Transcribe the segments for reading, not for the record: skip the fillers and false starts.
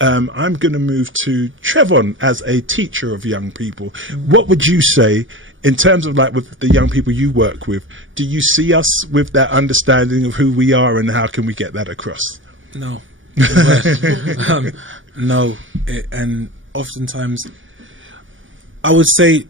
I'm going to move to Trevon as a teacher of young people. What would you say in terms of, like, with the young people you work with? Do you see us with that understanding of who we are, and how can we get that across? No. No. And oftentimes, I would say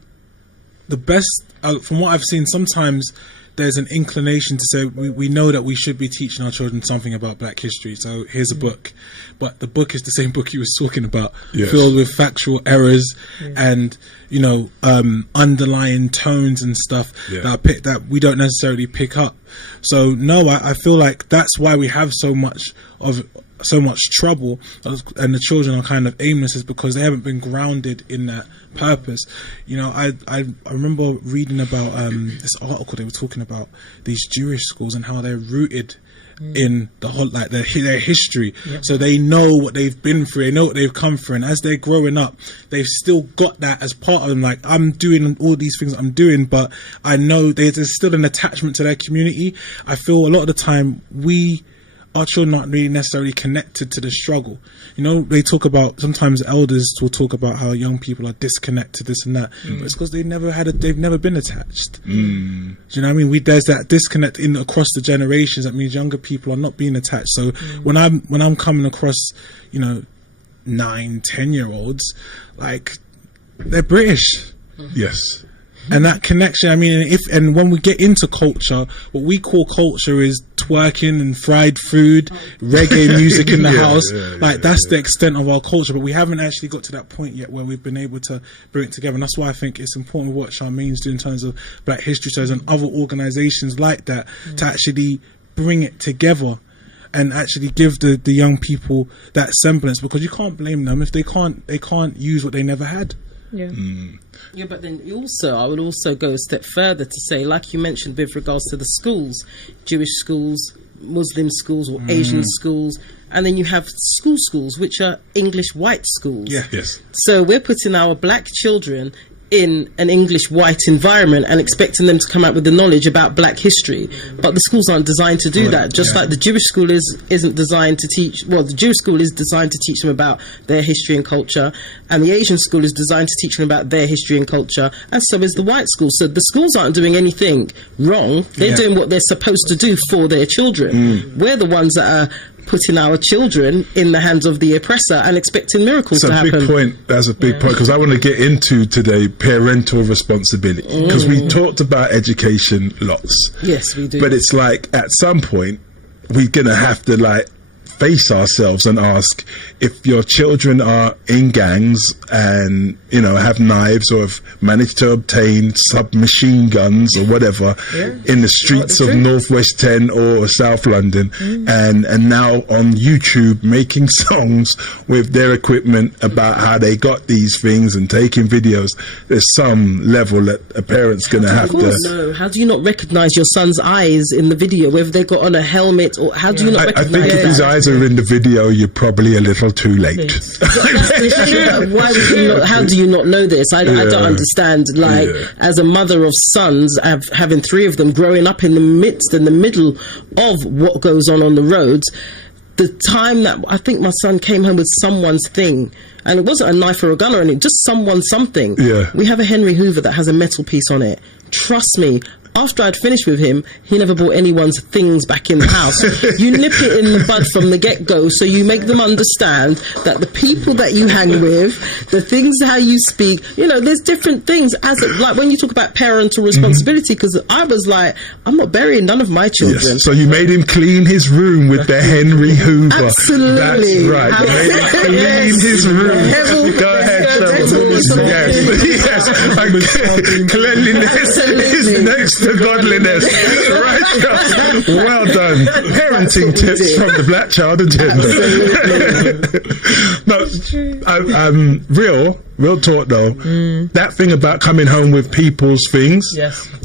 the best, from what I've seen, sometimes there's an inclination to say we know that we should be teaching our children something about Black history, so here's a book. But the book is the same book he was talking about, filled with factual errors and, you know, underlying tones and stuff that we don't necessarily pick up. So no, I feel like that's why we have so much trouble, and the children are kind of aimless, is because they haven't been grounded in that purpose. You know, I remember reading about this article. They were talking about these Jewish schools and how they're rooted in the whole, like, their history. So they know what they've been through, they know what they've come through, and as they're growing up, they've still got that as part of them. Like, I'm doing all these things I'm doing, but I know there's still an attachment to their community. I feel a lot of the time our children aren't really necessarily connected to the struggle. You know, they talk about, sometimes elders will talk about how young people are disconnected, this and that, but it's because they've never been attached. Do you know what I mean? There's that disconnect across the generations. That means younger people are not being attached. So when I'm coming across, you know, 9-10-year-olds, like, they're British. Yes. And that connection, I mean, when we get into culture, what we call culture is twerking and fried food, reggae music in the house. That's the extent of our culture. But we haven't actually got to that point yet where we've been able to bring it together. And that's why I think it's important what Charmaine's doing in terms of Black History Shows and other organisations like that, to actually bring it together and actually give the young people that semblance, because you can't blame them if they can't use what they never had. Yeah, but then I would also go a step further to say, like you mentioned with regards to the schools, Jewish schools, Muslim schools, or Asian schools, and then you have schools which are English white schools. So we're putting our Black children in an English white environment and expecting them to come out with the knowledge about Black history, but the schools aren't designed to do that. Just like the Jewish school isn't designed to teach, well, the Jewish school is designed to teach them about their history and culture, and the Asian school is designed to teach them about their history and culture, and so is the white school. So the schools aren't doing anything wrong, they're doing what they're supposed to do for their children. We're the ones that are putting our children in the hands of the oppressor and expecting miracles to happen. That's a big point, because I want to get into today parental responsibility, because we talked about education lots. Yes, we do. But it's like, at some point, we're going to have to, like, face ourselves and ask, if your children are in gangs and, you know, have knives, or have managed to obtain submachine guns or whatever in the streets of Northwest 10 or South London, and now on YouTube making songs with their equipment about how they got these things and taking videos, there's some level that a parent's going to have to... No. How do you not recognise your son's eyes in the video, whether they got on a helmet, or how do you not recognise I think if his eyes are in the video, you're probably a little too late. Why would you not, how do you not know this? I don't understand. Like, as a mother of sons, having 3 of them, growing up in the middle of what goes on the roads, the time that I think my son came home with someone's thing, and it wasn't a knife or a gun or anything, just someone's something. We have a Henry Hoover that has a metal piece on it. Trust me, after I'd finished with him, he never brought anyone's things back in the house. You nip it in the bud from the get-go, so you make them understand that the people that you hang with, the things, how you speak, you know, there's different things. Like when you talk about parental responsibility, because I was like, I'm not burying none of my children. So you made him clean his room with the Henry Hoover. Absolutely. That's right. You made him clean his room. Go ahead, Yes. Cleanliness is next to godliness. Right. Well done. Parenting tips from the Black Child Agenda. No, real talk though. That thing about coming home with people's things,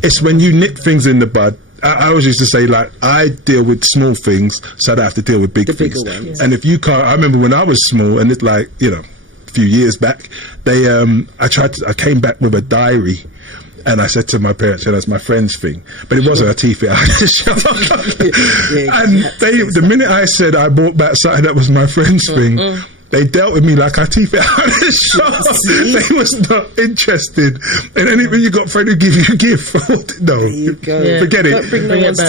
it's when you nip things in the bud. I always used to say, like, I deal with small things, so I don't have to deal with big things. And if you can't, I remember when I was small, and it's like, you know, a few years back, I came back with a diary, and I said to my parents, that's my friend's thing, but it wasn't a T-fit. And the minute I said I brought back something that was my friend's thing, They dealt with me like I teeth it out of the shop. They was not interested in anything you got. Friend who give you a gift. No, forget it.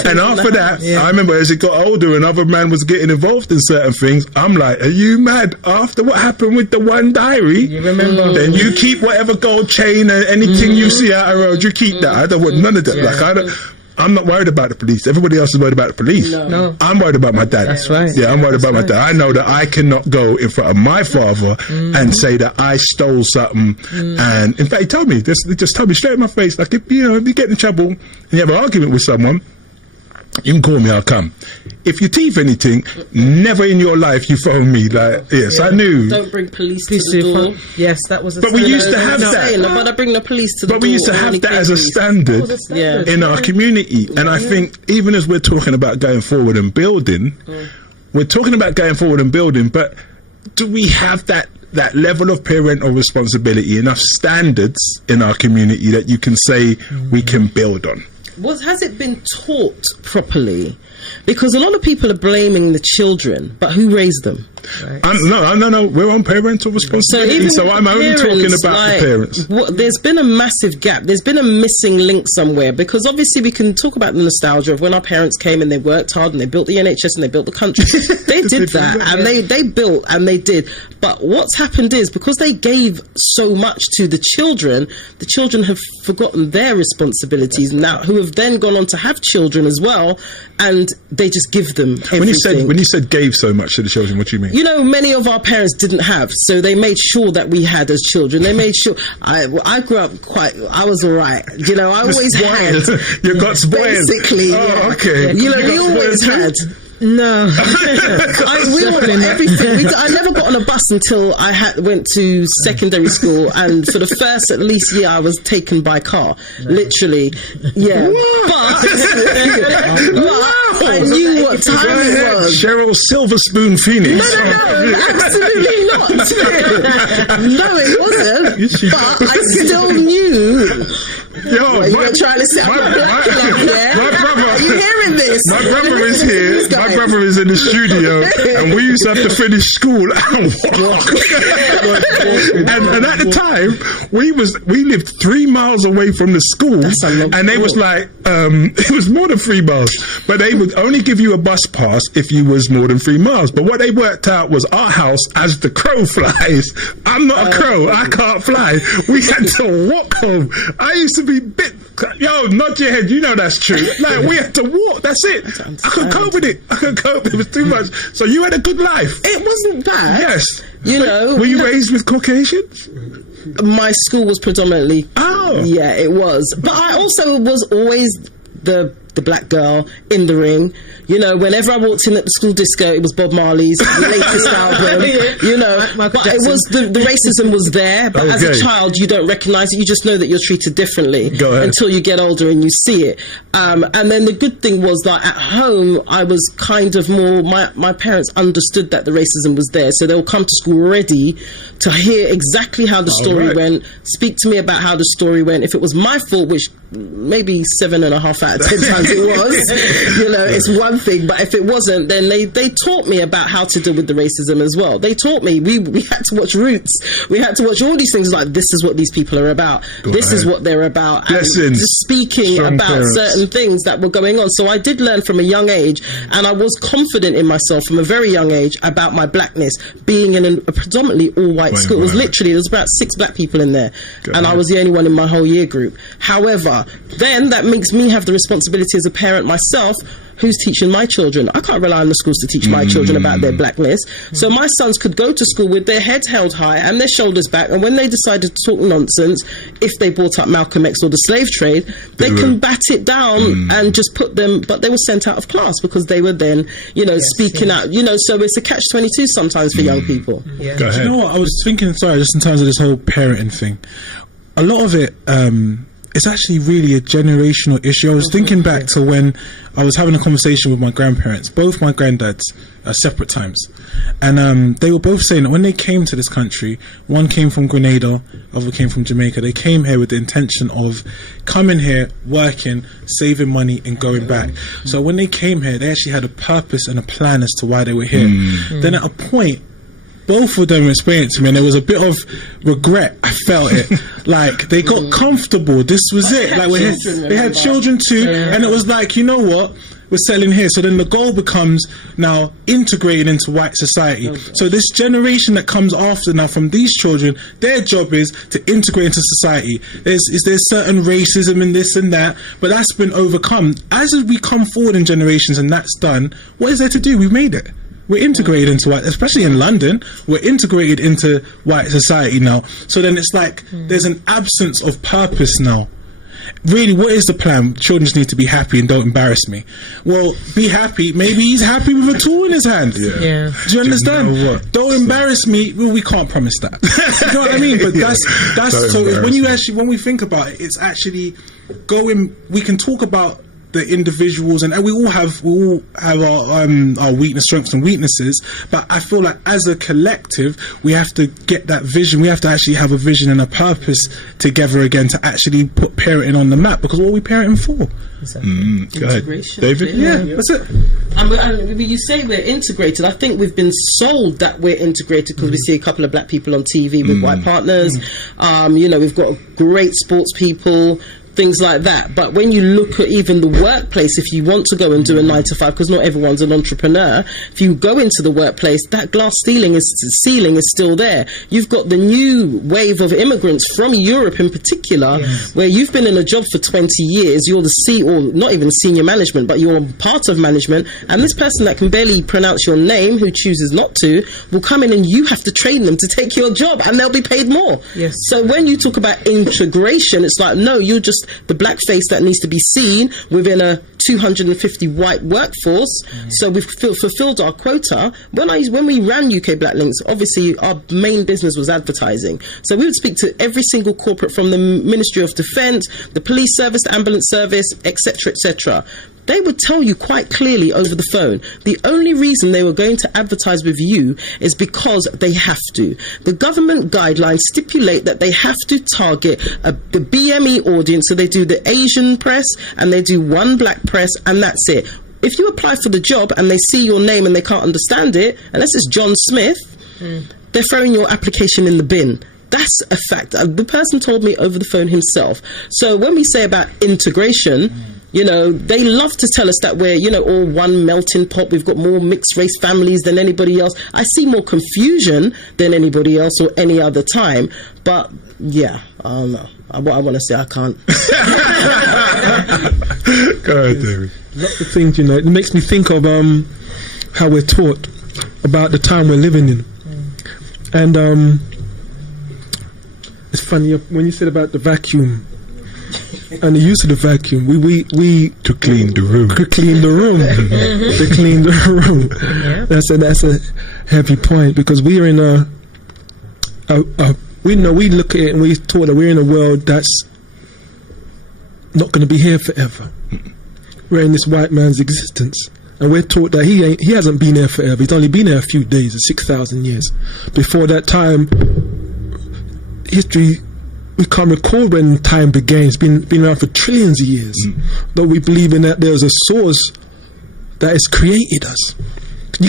And after that, I remember as it got older and other man was getting involved in certain things, I'm like, are you mad? After what happened with the one diary, you remember? Then you keep whatever gold chain and anything you see out of the road, you keep that. I don't want none of that. Like I'm not worried about the police. Everybody else is worried about the police. No. I'm worried about my dad. That's right. Yeah, I'm worried about my dad. I know that I cannot go in front of my father and say that I stole something. And in fact, he told me, just told me straight in my face, like, if you get in trouble and you have an argument with someone, you can call me, I'll come. If you thief anything, never in your life you phone me. Like, yes, I knew. Don't bring police to the door. Yes, that was a But we used to have that. But I bring the police to the door. But we used to have that as a standard in our community. And I think even as we're talking about going forward and building, we're talking about going forward and building, but do we have that level of parental responsibility, enough standards in our community that you can say we can build on? Has it been taught properly? Because a lot of people are blaming the children, but who raised them? Right. No. We're on parental responsibility, so I'm only talking about the parents. There's been a massive gap. There's been a missing link somewhere, because obviously we can talk about the nostalgia of when our parents came and they worked hard and they built the NHS and they built the country. They did that, and they built and they did. But what's happened is, because they gave so much to the children have forgotten their responsibilities now, who have then gone on to have children as well, and they just give them everything. When you said gave so much to the children, what do you mean? You know, many of our parents didn't have, so they made sure that we had as children. They made sure. I grew up I was all right. You know, I always had. You got spoiled. Basically, okay. You know, we always had. No, everything. I never got on a bus until I went to secondary school, and for the first at least year, I was taken by car, literally. Yeah, but I knew what time it was. Cheryl Silverspoon Phoenix. No, absolutely not. No, it wasn't. But I still knew. Yo, you're trying to set up a black club here. My brother, are you hearing this? My brother is here. My brother is in the studio, and we used to have to finish school and walk. and at the time, we lived 3 miles away from the school, and they was like, it was more than 3 miles, but they would only give you a bus pass if you was more than 3 miles. But what they worked out was our house, as the crow flies. I'm not a crow. I can't fly. We had to walk home. I used to be yo, nod your head, you know that's true. Like, we had to walk, that's it. I couldn't cope with it. It was too much. So you had a good life. It wasn't bad. Yes. You know. Were you raised with Caucasians? My school was predominantly. Oh. Yeah, it was. But I also was always the black girl in the ring. You know, whenever I walked in at the school disco, it was Bob Marley's latest album. You know, but it was the racism was there. But as a child, you don't recognise it. You just know that you're treated differently until you get older and you see it. And then the good thing was that at home, I was kind of more. My parents understood that the racism was there, so they will come to school ready to hear exactly how the story went. Speak to me about how the story went. If it was my fault, which maybe 7.5 out of 10 times it was, you know, it's one thing. But if it wasn't, then they taught me about how to deal with the racism as well. They taught me. We had to watch Roots. We had to watch all these things, like, this is what these people are about. This is what they're about. And just speaking about certain things that were going on. So I did learn from a young age, and I was confident in myself from a very young age about my blackness, being in a predominantly all-white school. It was literally, there was about 6 black people in there, and I was the only one in my whole year group. However, then that makes me have the responsibility as a parent myself. Who's teaching my children? I can't rely on the schools to teach my children about their blackness. So my sons could go to school with their heads held high and their shoulders back, and when they decided to talk nonsense, if they brought up Malcolm X or the slave trade, they can bat it down and just put them, but they were sent out of class because they were then, you know, speaking out, you know, so it's a catch-22 sometimes for young people. Yeah. Do you know what I was thinking, sorry, just in terms of this whole parenting thing, a lot of it, it's actually really a generational issue. I was thinking back to when I was having a conversation with my grandparents, both my granddads, at separate times. And they were both saying that when they came to this country, one came from Grenada, other came from Jamaica. They came here with the intention of coming here, working, saving money and going back. So when they came here, they actually had a purpose and a plan as to why they were here. Then at a point, both of them explained it to me, and there was a bit of regret. I felt it. Like, they got comfortable. This was it. Like, they had children too, and it was like, you know what? We're selling here. So then the goal becomes now integrated into white society. Okay. So this generation that comes after now from these children, their job is to integrate into society. There's certain racism and this and that, but that's been overcome. As we come forward in generations and that's done, what is there to do? We've made it. We're integrated into white, especially in London, we're integrated into white society now. So then it's like there's an absence of purpose now. Really, what is the plan? Children just need to be happy and don't embarrass me. Well, be happy. Maybe he's happy with a tool in his hand. Yeah. Do you understand? You know what? Don't embarrass me. Well, we can't promise that. You know what I mean? But that's so. When we think about it, it's actually going. We can talk about the individuals, and we all have our weakness, strengths and weaknesses, but I feel like as a collective we have to get that vision. We have to actually have a vision and a purpose together again to actually put parenting on the map, because what are we parenting for? Exactly. Integration. David? Yeah, that's it. And you say we're integrated. I think we've been sold that we're integrated because we see a couple of black people on TV with white partners. You know, we've got great sports people, things like that. But when you look at even the workplace, if you want to go and do a 9 to 5, because not everyone's an entrepreneur, if you go into the workplace, that glass ceiling is still there. You've got the new wave of immigrants from Europe in particular, where you've been in a job for 20 years, you're the or not even senior management, but you're part of management, and this person that can barely pronounce your name, who chooses not to, will come in and you have to train them to take your job, and they'll be paid more. Yes. So when you talk about integration, it's like, no, you're just the black face that needs to be seen within a 250 white workforce. So we've fulfilled our quota. When we ran UK Black Links, obviously our main business was advertising. So we would speak to every single corporate, from the Ministry of Defence, the police service, the ambulance service, etc., etc. They would tell you quite clearly over the phone, the only reason they were going to advertise with you is because they have to. The government guidelines stipulate that they have to target the BME audience, so they do the Asian press and they do one black press, and that's it. If you apply for the job and they see your name and they can't understand it, unless it's John Smith, they're throwing your application in the bin. That's a fact. The person told me over the phone himself. So when we say about integration, you know, they love to tell us that we're, you know, all one melting pot. We've got more mixed race families than anybody else. I see more confusion than anybody else or any other time. But yeah, I don't know. What I want to say, I can't. Go ahead, David. Lots of things, you know. It makes me think of how we're taught about the time we're living in. And it's funny when you said about the vacuum and the use of the vacuum. We to clean the room. To clean the room. To clean the room. Yeah. That's a heavy point, because we are in we look at it and we're taught that we're in a world that's not going to be here forever. We're in this white man's existence, and we're taught that he hasn't been here forever. He's only been here a few days, or 6,000 years. Before that time, history, we can't recall when time began. It's been around for trillions of years. But we believe in that there's a source that has created us.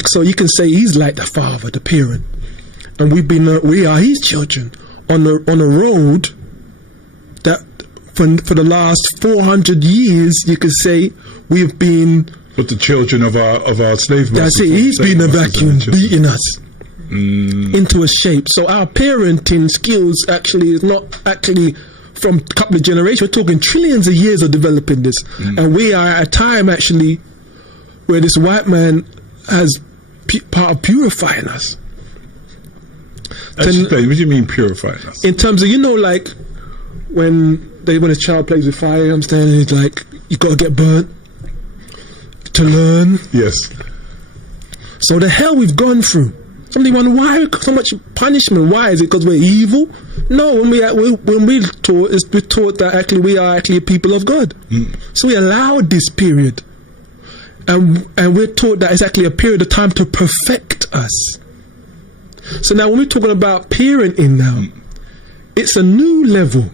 So you can say he's like the father, the parent, and we are his children on a road that for the last 400 years, you could say we've been. But the children of our slave masters. That's it. He's been a vacuum, beating us into a shape. So our parenting skills actually is not actually from a couple of generations. We're talking trillions of years of developing this, and we are at a time actually where this white man has part of purifying us. What do you mean purifying us? In terms of, you know, like when a child plays with fire, I'm standing, it's like you got to get burnt to learn. Yes. So the hell we've gone through. Somebody wonder why so much punishment. Why is it because we're evil? No, when we're taught that actually we are actually a people of God. So we allowed this period, and we're taught that it's actually a period of time to perfect us. So now when we're talking about parenting now, it's a new level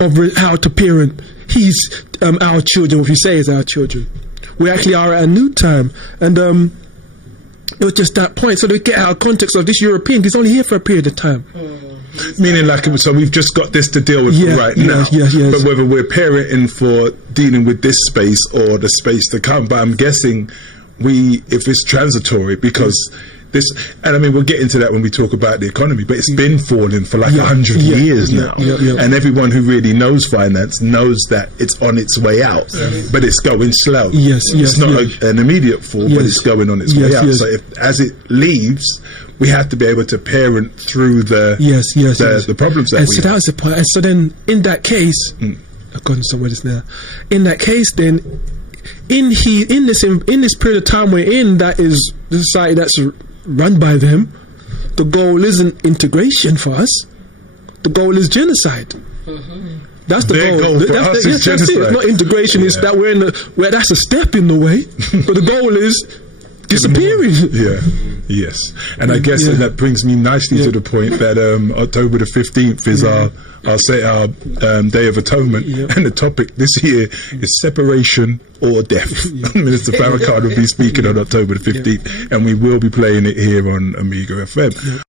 of how to parent our children. If you say it's our children, we actually are at a new time. And It was just that point. So they get out of context of this European. He's only here for a period of time. Meaning, like, so we've just got this to deal with right now. Yes. But whether we're parenting for dealing with this space or the space to come, but I'm guessing if it's transitory, because this, and I mean, we'll get into that when we talk about the economy, but it's been falling for like 100 years now. And everyone who really knows finance knows that it's on its way out, but it's going slow. It's not an immediate fall, but it's going on its way out. So as it leaves, we have to be able to parent through the problems that we have. That was the point. And so then, in that case, I've gone somewhere just now. In that case, then, in this period of time we're in, that is the society that's run by them, the goal isn't integration for us. The goal is genocide. That's the goal. That's it. It's not integration. It's that we're in that's a step in the way, but the goal is disappearing. Yes. And I guess that brings me nicely to the point that October the 15th is our Day of Atonement, and the topic this year is separation or death. Minister Farrakhan will be speaking on October the 15th, and we will be playing it here on Amiga FM.